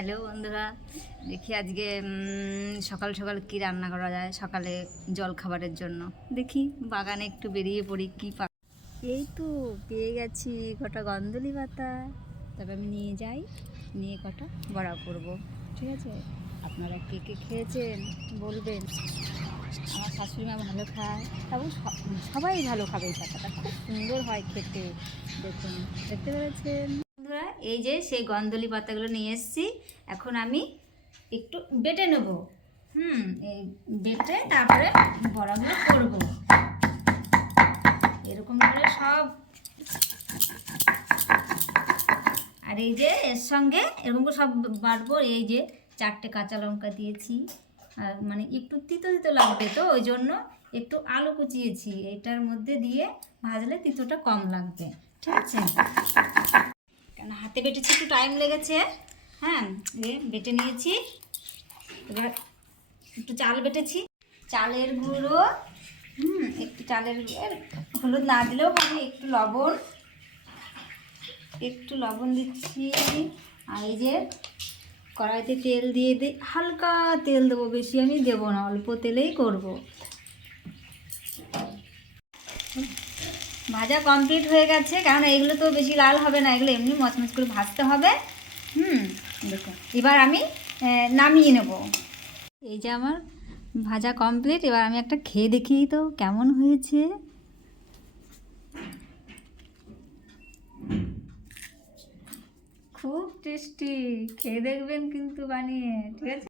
Hello বন্ধুরা, দেখি আজকে সকাল সকাল কি রান্না করা যায় সকালে জল খাবারের জন্য। দেখি বাগানে একটু বেরিয়ে পড়ি কি এই তো পেয়ে গেছি কটা গন্ধলি পাতা। তবে আমি নিয়ে যাই, নিয়ে কটা বড়া করবো। ঠিক আছে, আপনারা কে কে খেয়েছেন বলবেন। আমার শাশুড়ি মা ভালো খায়, এবং সবাই ভালো খাবে। এই পাতাটা খুব সুন্দর হয় খেতে। দেখুন, দেখতে পেরেছেন বন্ধুরা? এই যে সেই গন্ধলি পাতাগুলো নিয়ে এসেছি। এখন আমি একটু বেটে নেব। এই বেটে তারপরে বড়াগুলো করব। এরকম করে সব। আর এই যে এর সঙ্গে এরকম করে সব বাটবো। এই যে 4টে কাঁচা লঙ্কা দিয়েছি, আর মানে একটু তিতো তিতো লাগবে, তো ওই জন্য একটু আলু কুচিয়েছি এটার মধ্যে দিয়ে ভাজলে তিতোটা কম লাগবে। ঠিক আছে, কেন হাতে বেটেছি একটু টাইম লেগেছে। বেটে নিয়েছি। এবার একটু চাল বেটেছি, চালের গুঁড়ো, একটু চালের হলুদ না দিলেও হবে, একটু লবণ দিচ্ছি। আর এই যে কড়াইতে তেল দিয়ে দিই, হালকা তেল দেবো, বেশি আমি দেবো না, অল্প তেলেই করব। ভাজা কমপ্লিট হয়ে গেছে, কারণ এগুলো তো বেশি লাল হবে না, এগুলো এমনি মচমচ করে ভাজতে হবে। দেখুন, এবার আমি নামিয়ে নেব। এই যে আমার ভাজা কমপ্লিট। এবার আমি একটা খেয়ে দেখি তো কেমন হয়েছে। খুব টেস্টি, খেয়ে দেখবেন কিন্তু বানিয়ে। ঠিক আছে।